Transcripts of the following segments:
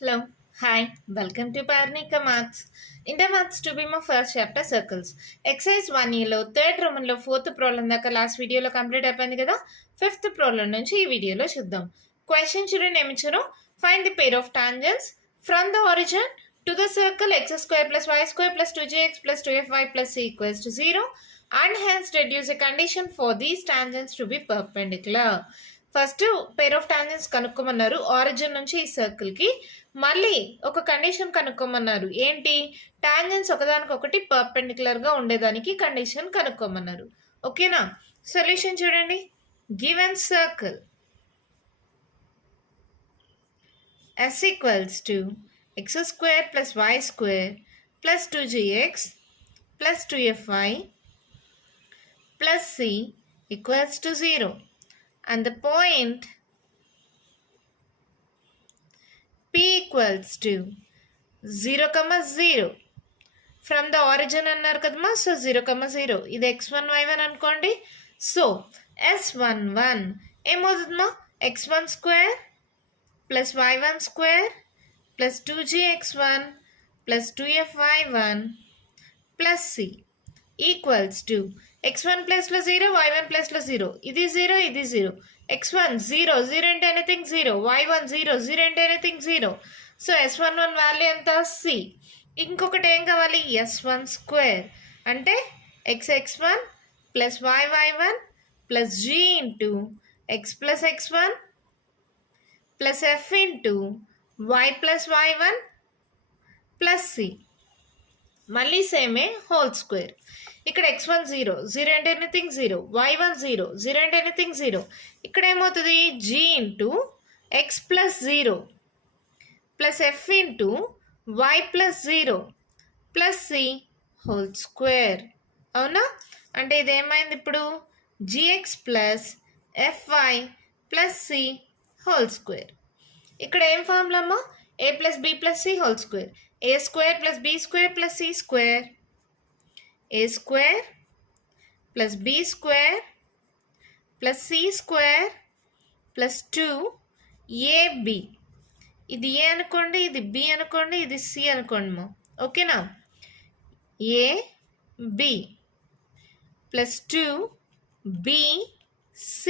Hello, hi, welcome to Parnika Maths. Inter Maths to be my first chapter circles. Exercise 1 లో third Roman లో fourth problem దాకా last వీడియోలో complete అయిపోయింది కదా. Fifth problem నుంచి ఈ వీడియోలో చూద్దాం. క్వశ్చన్ చూడండి ఏమి ఇచ్చారు. Find the pair of tangents from the origin to the circle x square plus y square plus 2gx plus 2fy plus c equals to 0 and hence deduce a condition for these tangents to be perpendicular. First pair of tangents కనుక్కోమన్నారు origin నుంచి ఈ సర్కిల్కి. మళ్ళీ ఒక condition కనుక్కోమన్నారు. ఏంటి? Tangents ఒకదానికొకటి పర్పెండిక్యులర్గా ఉండేదానికి condition కనుక్కోమన్నారు. ఓకేనా? Solution చూడండి. Given circle s equals to x square plus y square plus 2gx plus 2fy plus c equals to 0 and the point p equals to 0, 0 from the origin అన్నారు కదమ్మా. So 0, 0 ఇది x1 y1 అనుకోండి. So s11 ఏమవుతుందమ్మా? x1 square plus y1 square plus 2gx1 plus 2fy1 plus c equals to x1 ప్లస్లో 0 y1 ప్లస్లో 0 ఇది 0 ఇది 0 x1 0 0 అంటే anything 0 y1 0 0 అంటే ఎనీథింగ్ 0. సో s11 వాల్యూ ఎంత? c. ఇంకొకటి ఏం కావాలి? s1 స్క్వేర్ అంటే xx1 plus yy1 plus g into x plus x1 plus f into y plus y1 plus c. మళ్ళీ సేమే హోల్ స్క్వేర్. ఇక్కడ x1 0 0 అంటే ఎనీథింగ్ 0 y1 0 0 అంటే ఎనీథింగ్ 0. ఇక్కడ ఏమవుతుంది? g into x plus 0 plus f into y plus 0 plus c whole square. అవునా? అంటే ఇది ఏమైంది ఇప్పుడు? gx plus fy plus c whole square. ఇక్కడ ఏం ఫార్ములా అమ్మా? a plus b plus c whole square. a square plus b square plus c square. a square plus b square plus c square plus 2ab. ఇది a అనుకోండి, ఇది b అనుకోండి, ఇది c అనుకోండి మా. ఓకేనా? a b plus 2bc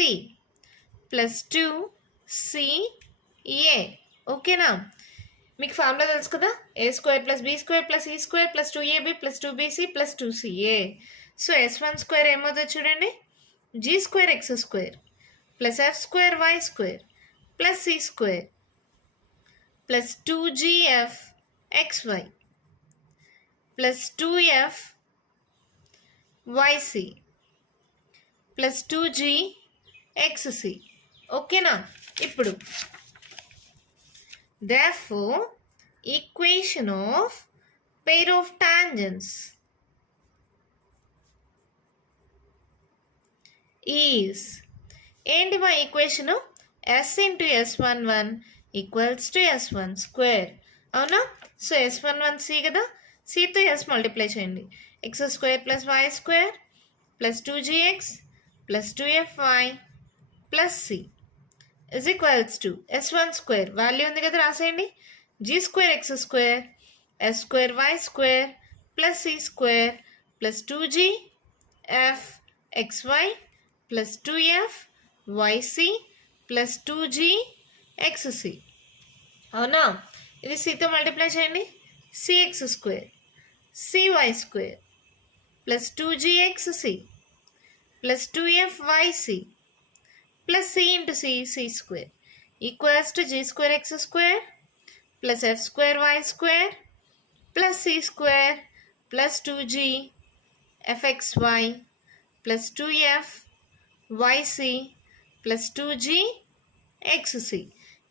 plus 2ca. ఓకేనా? మీకు ఫార్ములా తెలుసు కదా. A square plus b square plus e square plus 2ab plus 2bc plus 2ca. So s1 square ఏమవుతుంది చూడండి. g square x square plus f square y square plus c square plus 2gf xy plus 2f yc plus 2g xc. ఓకేనా? ఇప్పుడు therefore equation of pair of tangents is ఏంటి మా equation? s into s11 equals to s1 square. అవునా? So s11 c కదా. cతో s multiply చేయండి. X square plus y square plus 2gx plus 2fy plus c is equals to s1 square value ఉంది కదా, రాసేయండి. g square x square s square y square plus c square plus 2g f xy plus 2f yc plus 2g xc. అవునా? ఇది cతో multiply చేయండి. cx square cy square plus 2gxc plus 2fyc plus c into c square equals to g square x square plus f square y square plus c square plus 2g fxy plus 2f yc plus 2g xc.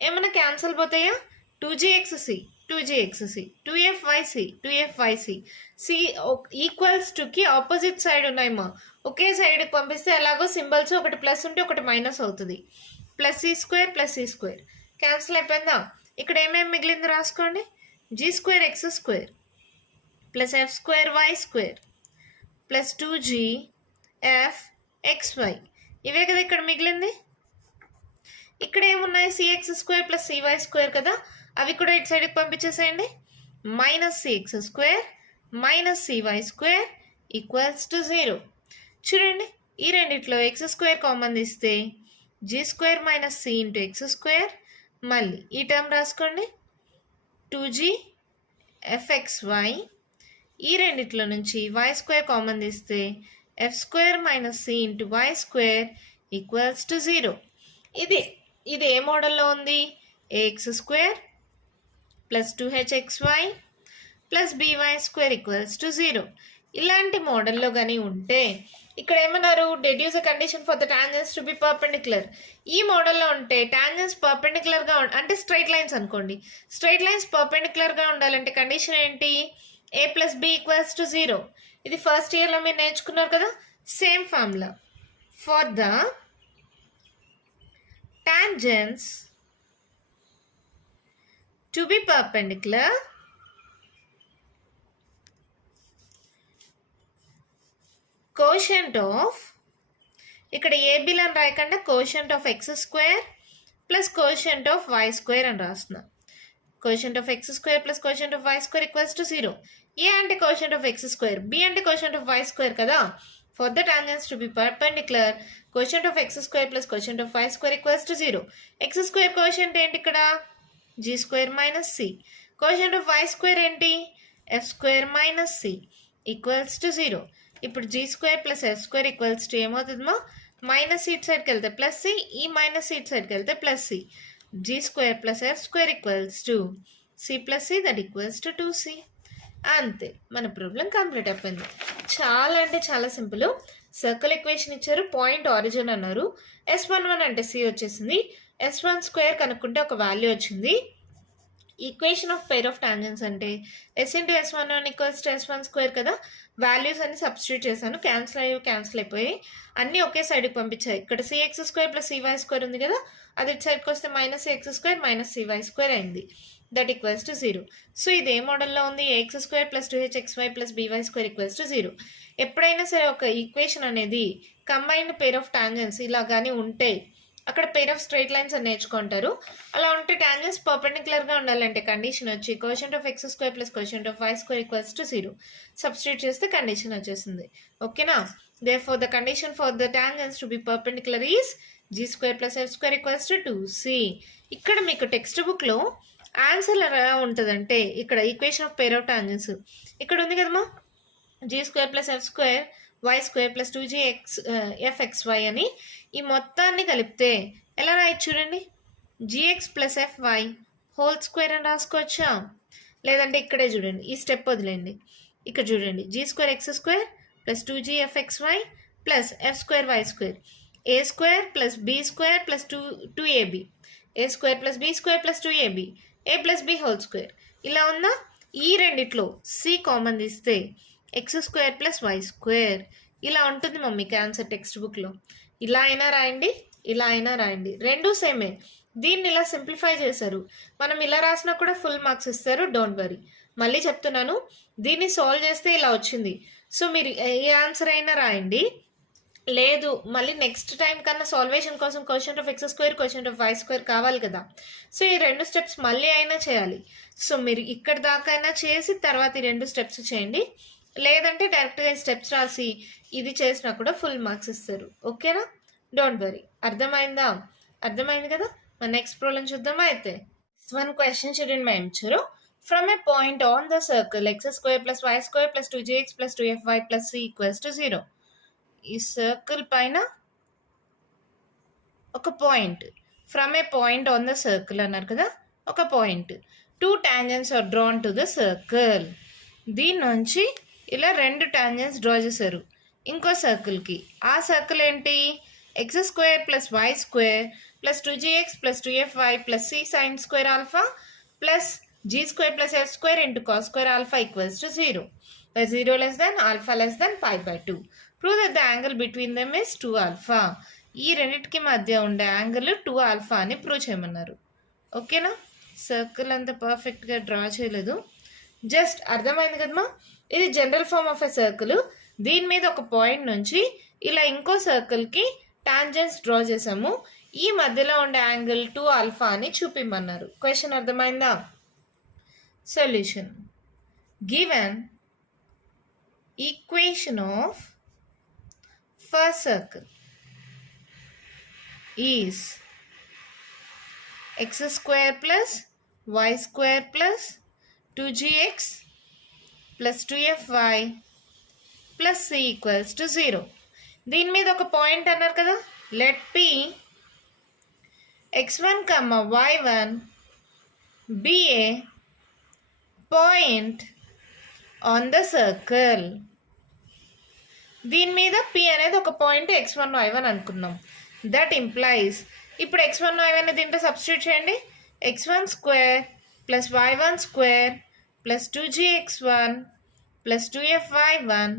ఏమన్నా cancel పోతాయా? 2gxc 2gxc 2fyc 2fyc. c equals టుకి opposite side ఉన్నాయమ్మా. ఒకే సైడ్కి పంపిస్తే ఎలాగో symbols ఒకటి plus ఉంటే ఒకటి మైనస్ అవుతుంది. Plus c square plus c square cancel అయిపోయిందా? ఇక్కడ ఏమేమి మిగిలింది రాసుకోండి. g square x square plus f square y square plus 2g f xy. ఇవే కదా ఇక్కడ మిగిలింది. ఇక్కడ ఏమున్నాయి c x square plus c y square కదా, అవి కూడా ఇటు సైడ్కి పంపించేసేయండి. Minus c x square minus c y square equals to 0. చూడండి, ఈ రెండిట్లో ఎక్స్ స్క్వేర్ కామన్ తీస్తే g square minus c into x square, మళ్ళీ ఈ టర్మ్ రాసుకోండి 2g fxy. ఈ రెండిట్లో నుంచి వై స్క్వేర్ కామన్ తీస్తే f square minus c into y square equals to 0. ఇది ఏ మోడల్లో ఉంది? A x square plus 2hxy plus b y square equals to 0. ఇలాంటి మోడల్లో కానీ ఉంటే ఇక్కడ ఏమన్నారు? Deduce a condition for the tangents to be perpendicular. ఈ మోడల్లో ఉంటే టాంజెన్స్ పర్పెండిక్యులర్గా అంటే స్ట్రైట్ లైన్స్ అనుకోండి, స్ట్రైట్ లైన్స్ పర్పెండిక్యులర్గా ఉండాలంటే కండిషన్ ఏంటి? A plus b equals to 0. ఇది ఫస్ట్ ఇయర్లో మీరు నేర్చుకున్నారు కదా. Same formula for the tangents to be perpendicular, quotient of, ఇక్కడ ఏబిల్ అని రాయకుండా quotient of x square plus quotient of y square అని రాస్తున్నా. quotient of x square plus quotient of y square equals to 0. ఏ అంటే quotient of x square, b అంటే quotient of y square కదా. For the tangents to be perpendicular, quotient of x square plus quotient of y square equals to 0. x square quotient ఏంటి ఇక్కడ? g square minus c. quotient of y square ఏంటి? f square minus c equals to 0. ఇప్పుడు g square plus f square equals to ఏమవుతుందో? Minus ఇటు సైడ్కి వెళ్తే plus c, ఈ minus ఇటు సైడ్కి వెళ్తే plus c. g square plus f square equals to c plus c, that equals to 2c. అంతే, మన ప్రాబ్లం కంప్లీట్ అయిపోయింది. చాలా అంటే చాలా సింపుల్. సర్కిల్ ఈక్వేషన్ ఇచ్చారు, పాయింట్ ఆరిజిన్ అన్నారు, S11 అంటే C వచ్చేసింది, S1 స్క్వేర్ కనుక్కుంటే ఒక వాల్యూ వచ్చింది. Equation of pair of tangents అంటే S into S11 equals to S1 square కదా. వాల్యూస్ అన్ని సబ్స్టిట్యూట్ చేశాను, క్యాన్సిల్ అయిపోయి అన్నీ ఒకే సైడ్కి పంపించాయి. ఇక్కడ c x square plus c y square ఉంది కదా, అది ఇటు సైడ్కి వస్తే minus x square minus c y square అయింది, దట్ ఈక్వల్స్ టు 0. సో ఇది ఏ మోడల్లో ఉంది? A x square plus 2hxy plus b y square equals to 0. ఎప్పుడైనా సరే ఒక ఈక్వేషన్ అనేది కంబైన్డ్ పెయిర్ ఆఫ్ టాంజెన్స్ ఇలా కానీ ఉంటే అక్కడ పెయిర్ ఆఫ్ స్ట్రైట్ లైన్స్ అని నేర్చుకుంటారు. అలా ఉంటే టాంజెన్స్ పర్పెండిక్యులర్గా ఉండాలంటే కండిషన్ వచ్చి quotient of x square plus quotient of y square equals to 0. Substitute చేస్తే కండిషన్ వచ్చేసింది. ఓకేనా? therefore the condition for the tangents to be perpendicular is g square plus f square equals to 2c. ఇక్కడ మీకు text బుక్లో answer ఎలా ఉంటుందంటే ఇక్కడ equation of pair of tangents ఇక్కడ ఉంది కదమ్మా, g square plus f square y square plus 2g fxy అని. ఈ మొత్తాన్ని కలిపితే ఎలా రాయొచ్చు చూడండి, gx plus fy whole square అని రాసుకోవచ్చా? లేదంటే ఇక్కడే చూడండి, ఈ స్టెప్ వదిలేండి, ఇక్కడ చూడండి g square x square plus 2g fxy plus f square y square a square plus b square plus 2ab a square plus b square plus 2ab a plus b whole square. ఇలా ఉందా? ఈ రెండిట్లో c common తీస్తే x square plus y square ఇలా ఉంటుంది మమ్మీకి answer text బుక్లో. ఇలా అయినా రాయండి, ఇలా అయినా రాయండి, రెండూ సేమే. దీన్ని ఇలా సింప్లిఫై చేశారు, మనం ఇలా రాసినా కూడా ఫుల్ మార్క్స్ ఇస్తారు, డోంట్ వరీ. మళ్ళీ చెప్తున్నాను, దీన్ని సాల్వ్ చేస్తే ఇలా వచ్చింది. సో మీరు ఏ ఆన్సర్ అయినా రాయండి, లేదు మళ్ళీ నెక్స్ట్ టైం కన్నా సాల్వేషన్ కోసం quotient of x square quotient of y square కావాలి కదా. సో ఈ రెండు స్టెప్స్ మళ్ళీ అయినా చేయాలి. సో మీరు ఇక్కడ దాకా అయినా చేసి తర్వాత ఈ రెండు స్టెప్స్ చేయండి, లేదంటే డైరెక్ట్గా ఈ స్టెప్స్ రాసి ఇది చేసినా కూడా ఫుల్ మార్క్స్ ఇస్తారు. ఓకేనా? Don't worry. అర్థమైందా? అర్థమైంది కదా. మన నెక్స్ట్ ప్రాబ్లం చూద్దామా అయితే. వన్ క్వశ్చన్ చూడండి, మేము ఇచ్చారు from a point on the circle x square plus y square plus 2gx plus 2fy plus c equals to 0. ఈ సర్కిల్ పైన ఒక point, from a point on the circle అన్నారు కదా, ఒక point, 2 tangents are drawn to the circle. దీని నుంచి ఇలా 2 tangents draw చేశారు ఇంకో సర్కిల్కి. ఆ సర్కిల్ ఏంటి? X square plus y square plus 2gx plus 2fy plus c sine square alpha plus g square plus f square into cos square alpha equals to 0. 0 less than alpha less than pi by 2. Prove that the angle between them is 2 alpha. ఈ రెండింటికి మధ్య ఉండే angle 2 alpha అని prove చేయమన్నారు. ఓకేనా? Circle అంత పర్ఫెక్ట్గా draw చేయలేదు, జస్ట్ అర్థమైంది కదమ్మా. ఇది general form of a circle. దీని మీద ఒక పాయింట్ నుంచి ఇలా ఇంకో సర్కిల్కి టాంజెంట్స్ డ్రా చేసాము. ఈ మధ్యలో ఉండే యాంగిల్ 2 ఆల్ఫా అని చూపిమన్నారు. క్వశ్చన్ అర్థమైందా? Solution. Given equation of first circle is x square plus y square plus 2gx plus 2fy plus c equals to 0. దీని మీద ఒక పాయింట్ అన్నారు కదా, let p x1, y1 be a point on the circle. దీని మీద p అనేది ఒక point x1, y1 అనుకున్నాం. దట్ ఇంప్లైస్, ఇప్పుడు x1, y1 దీంట్లో సబ్స్టిట్యూట్ చేయండి. x1 square plus y1 square plus 2gx1 plus 2fy1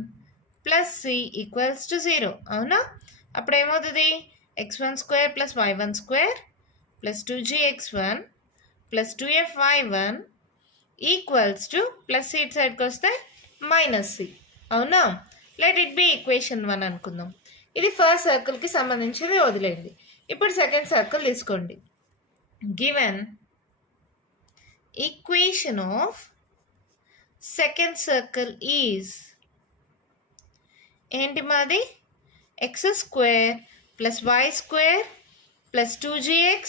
plus c equals to 0. అవునా? అప్పుడు ఏమవుతుంది? x1 square plus y1 square plus 2gx1 plus 2fy1 equals to plus c సైడ్కి వస్తే minus c. అవునా? Let it be equation 1 అనుకుందాం. ఇది first సర్కిల్కి సంబంధించింది, వదిలేయండి. ఇప్పుడు సెకండ్ సర్కిల్ తీసుకోండి. Given equation of second circle is ఏంటి మాది? X square plus y square plus 2gx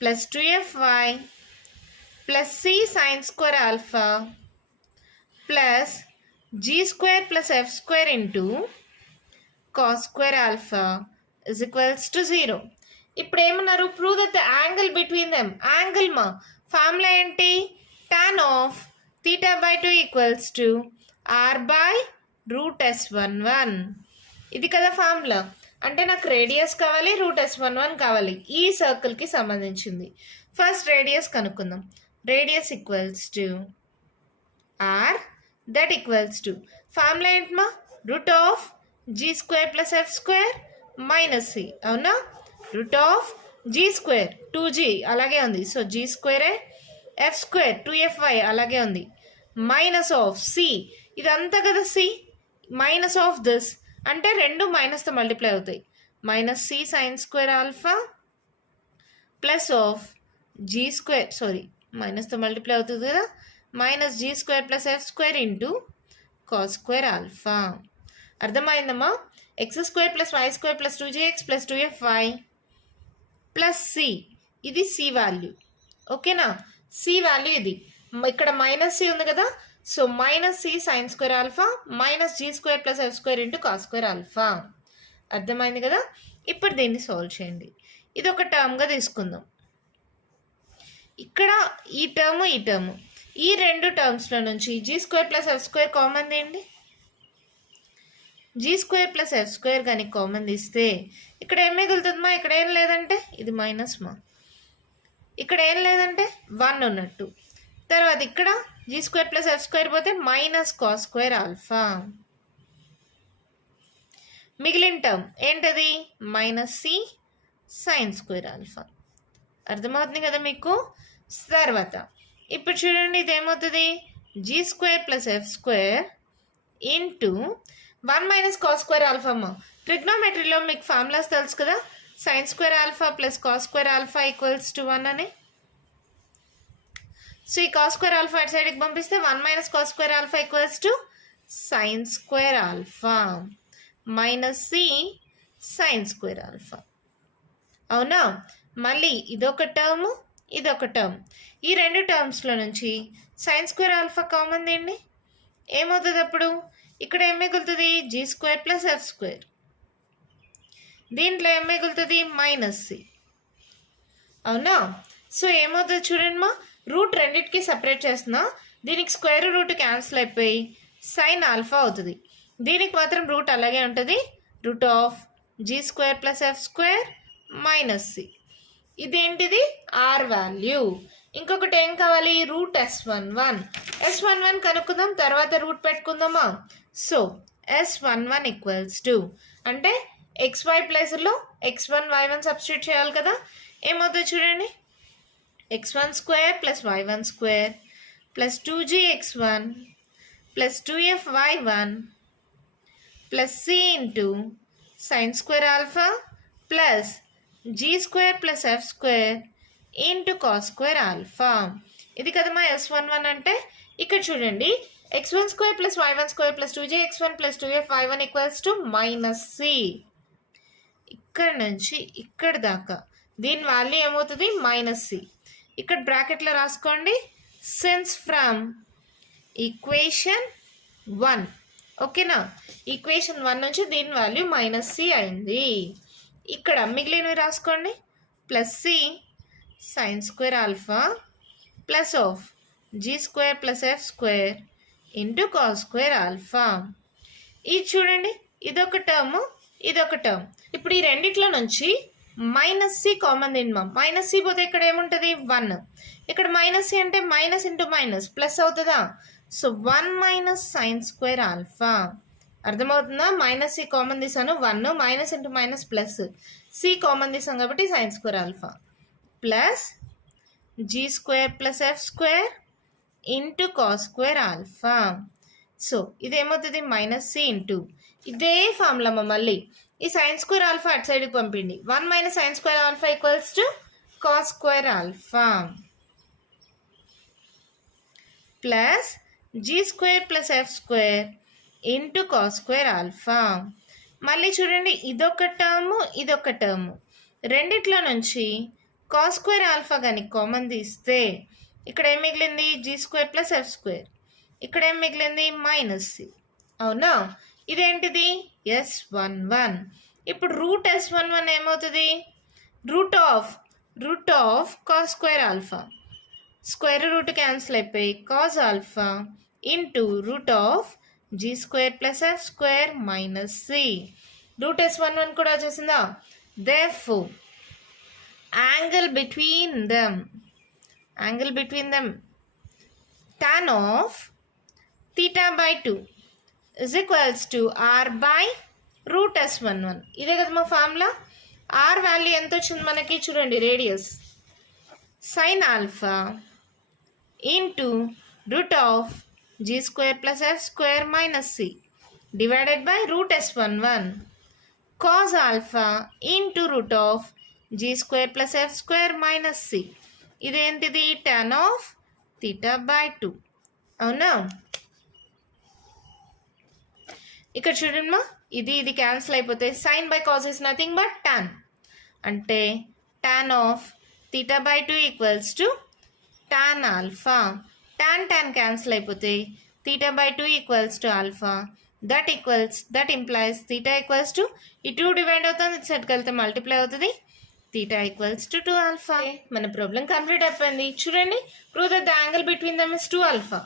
plus 2fy plus c sine square alpha plus g square plus f square into cos square alpha is equals to 0. ఇప్పుడు ఏమన్నారు? Prove that the angle between them. Angle మా formula ఏంటి? tan ఆఫ్ theta by 2 equals to r by root s11. ఇది కదా formula. అంటే నాకు radius కావాలి, రూట్ s11 కావాలి. ఈ సర్కిల్కి సంబంధించింది. ఫస్ట్ రేడియస్ కనుక్కుందాం. Radius equals to r, that equals to formula ఏంటమ్మా? Root of g square plus f square minus c. అవునా? Root of g square 2g అలాగే ఉంది, సో g స్క్వేరే, f స్క్వేర్ 2fy అలాగే ఉంది, మైనస్ ఆఫ్ c. ఇదంతా కదా c, మైనస్ ఆఫ్ దిస్ అంటే రెండు మైనస్తో మల్టిప్లై అవుతాయి. Minus c sine square alpha plus of g square, sorry మైనస్తో మల్టిప్లై అవుతుంది కదా, minus g square plus f square into cos square alpha. అర్థమైందమ్మా? X square plus y square plus 2gx plus 2fy plus c. ఇది c value. ఓకేనా? c value ఇది. ఇక్కడ minus c ఉంది కదా, so minus c sine square alpha minus g square plus f square into cos square alpha. అర్థమైంది కదా? ఇప్పుడు దీన్ని సాల్వ్ చేయండి. ఇది ఒక టర్మ్గా తీసుకుందాం. ఇక్కడ ఈ టర్మ్ ఈ రెండు టర్మ్స్లో నుంచి g square plus f square common తీయండి. g square plus f square కానీ కామన్ తీస్తే ఇక్కడ ఏం మిగులుతుందమ్మా? ఇక్కడ ఏం లేదంటే ఇది మైనస్ మా, ఇక్కడ ఏం లేదంటే 1 ఉన్నట్టు. తర్వాత ఇక్కడ g square plus f square పోతే మైనస్ కాస్ స్క్వేర్ ఆల్ఫా. మిగిలిన టర్మ్ ఏంటది? Minus c sine square alpha. అర్థమవుతుంది కదా మీకు? తర్వాత ఇప్పుడు చూడండి, ఇది ఏమవుతుంది? g square plus f square into 1 minus cos square alpha. అమ్మ ట్రిగ్నోమెట్రీలో మీకు ఫార్ములాస్ తెలుసు కదా, sign square alpha plus cos square alpha equals to 1 అని. సో ఈ కాస్ స్క్వేర్ ఆల్ఫా అటు సైడ్కి పంపిస్తే 1 minus cos square alpha equals to sign square alpha minus c sine square alpha. అవునా? మళ్ళీ ఇదొక టర్మ్, ఇదొక టర్మ్. ఈ రెండు టర్మ్స్లో నుంచి సైన్ స్క్వేర్ ఆల్ఫా కామన్ తీయండి. ఏమవుతుంది అప్పుడు? ఇక్కడ ఏం మిగులుతుంది? g square plus f square. దీంట్లో ఏం మిగులుతుంది? Minus c. అవునా? సో ఏమవుతుంది చూడండి మా, రూట్ రెండింటికి సపరేట్ చేస్తున్నా, దీనికి స్క్వేర్ రూట్ క్యాన్సిల్ అయిపోయి సైన్ ఆల్ఫా అవుతుంది. దీనికి మాత్రం రూట్ అలాగే ఉంటుంది, root of g square plus f square minus c. ఇదేంటిది? r value. ఇంకొకటి ఏం కావాలి? రూట్ s11 కనుక్కుందాం, తర్వాత రూట్ పెట్టుకుందామా. సో s11 ఈక్వల్స్ టు అంటే xy ప్లేస్లో x1 y1 సబ్స్టిట్యూట్ చేయాలి కదా. ఏమవుతుంది చూడండి, x1 square plus y1 square plus 2gx1 plus 2fy1 plus c into sine square alpha plus g square plus f square into cos square alpha. ఇది కదా మా S11 అంటే. ఇక్కడ చూడండి, x1 square plus y1 square plus 2jx1 plus 2f(y1) equals to -c. ఇక్కడ నుంచి ఇక్కడ దాకా దీని వాల్యూ ఏమవుతుంది? -c. ఇక్కడ బ్రాకెట్లో రాసుకోండి, సిన్స్ ఫ్రమ్ ఈక్వేషన్ 1. ఓకేనా? ఈక్వేషన్ 1 నుంచి దీని వాల్యూ -c అయింది. ఇక్కడ మిగిలినవి రాసుకోండి, plus c sine square alpha plus of g square plus f square into cos square alpha. ఇది చూడండి, ఇదొక టర్మ్, ఇదొక టర్మ్. ఇప్పుడు ఈ రెండిట్లో నుంచి -c కామన్ తిన్నాం. -c పోతే ఇక్కడ ఏముంటుంది? 1. ఇక్కడ -c అంటే మైనస్ ఇంటూ మైనస్ ప్లస్ అవుతుందా? So 1 minus sine square alpha. అర్థమవుతుందా? -c కామన్ తీసాను, 1 minus into minus plus c common తీసాం కాబట్టి sine square alpha plus g square plus f square into cos square alpha. So ఇదేమవుతుంది? -c into ఇదే formula మళ్ళీ ఈ sine square alpha అటు సైడ్కి పంపిండి. 1 minus sine square alpha equals to cos square alpha plus g square plus f square into cos square alpha. మళ్ళీ చూడండి, ఇదొక టర్ము, ఇదొక టర్ము. రెండిట్లో నుంచి కాస్ స్క్వేర్ ఆల్ఫా కానీ కామన్ తీస్తే ఇక్కడ ఏం మిగిలింది? G square plus f square. ఇక్కడ ఏం మిగిలింది? -c. అవునా? ఇదేంటిది? S11. ఇప్పుడు రూట్ S11 ఏమవుతుంది? Root of cos square alpha. Square root cancel అయిపోయి cos alpha into root of g square plus f square -c. Root S11 కూడా వచ్చేసిందా? therefore angle between them tan of theta by 2 is equals to r by root S11. ఇదే కదా మా formula. r value ఎంత వచ్చింది మనకి? చూడండి, radius sine alpha into root of g square plus f square -c divided by root S11 cos alpha into root of g square plus f square -c. ఇదేంటిది? tan of theta by 2. అవునా? ఇక్కడ చూడండి మా, ఇది cancel అయిపోతే sine by cos is nothing but tan. అంటే tan of theta by 2 equals to tan alpha. tan cancel అయిపోతే theta by 2 equals to alpha. That implies theta equals to ఈ 2 divide అవుతుంది, సెట్కి వెళ్తే మల్టిప్లై అవుతుంది, థీటా ఈక్వల్స్ టు 2 ఆల్ఫా. మన problem complete అయిపోయింది. చూడండి, prove that the angle between them is 2 alpha.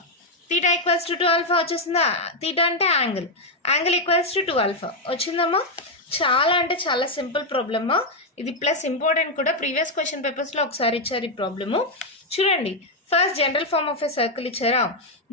Theta equals to 2 alpha వచ్చేసిందా? థీటా అంటే యాంగిల్ ఈక్వల్స్ టు 2 ఆల్ఫా వచ్చిందమ్మా. చాలా అంటే చాలా సింపుల్ ప్రాబ్లమ్మా ఇది. ప్లస్ ఇంపార్టెంట్ కూడా, ప్రీవియస్ క్వశ్చన్ పేపర్స్లో ఒకసారి ఇచ్చారు ఈ ప్రాబ్లము. చూడండి, first general form of a circle ఇచ్చారా,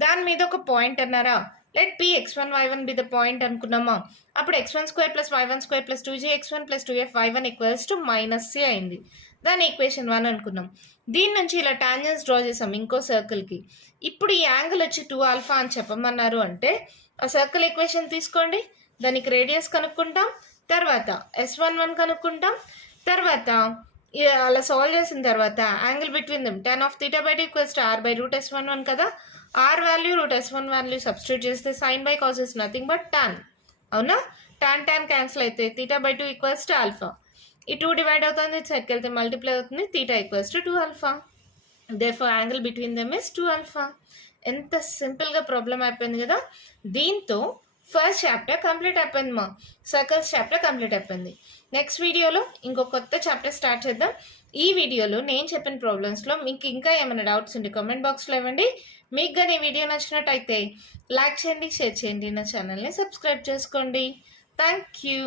దాని మీద ఒక పాయింట్ అన్నారా. Let P x1 y1 be the point అనుకున్నామా. అప్పుడు x1 square plus y1 square plus 2jx1 plus 2f(y1) equals to -c అయింది. దాని ఈక్వేషన్ 1 అనుకున్నాం. దీని నుంచి ఇలా టాంజెన్స్ డ్రా చేసాం ఇంకో సర్కిల్కి. ఇప్పుడు ఈ యాంగిల్ వచ్చి 2 ఆల్ఫా అని చెప్పమన్నారు అంటే ఆ సర్కిల్ ఈక్వేషన్ తీసుకోండి, దానికి రేడియస్ కనుక్కుంటాం, తర్వాత S11 కనుక్కుంటాం, తర్వాత అలా సాల్వ్ చేసిన తర్వాత angle between them tan of theta by 2 equals to r by root S11 కదా. r value root S1 value substitute చేస్తే sine by cos is nothing but tan. అవునా? tan క్యాన్సిల్ అయితే theta by 2 equals to alpha. ఈ 2 divide అవుతుంది, సెట్కి వెళ్తే multiply అవుతుంది, theta equals to 2 alpha. Therefore angle between them is 2 alpha. ఎంత సింపుల్గా ప్రాబ్లం అయిపోయింది కదా. దీంతో ఫస్ట్ చాప్టర్ కంప్లీట్ అయిపోయింది మా. సర్కిల్స్ చాప్టర్ కంప్లీట్ అయిపోయింది. నెక్స్ట్ వీడియోలో ఇంకో కొత్త చాప్టర్ స్టార్ట్ చేద్దాం. ఈ వీడియోలో నేను చెప్పిన ప్రాబ్లమ్స్లో మీకు ఇంకా ఏమైనా డౌట్స్ ఉంటే కామెంట్ బాక్స్లో ఇవ్వండి. మీకు కానీ ఈ వీడియో నచ్చినట్టయితే లైక్ చేయండి, షేర్ చేయండి, నా ఛానల్ని సబ్స్క్రైబ్ చేసుకోండి. Thank you.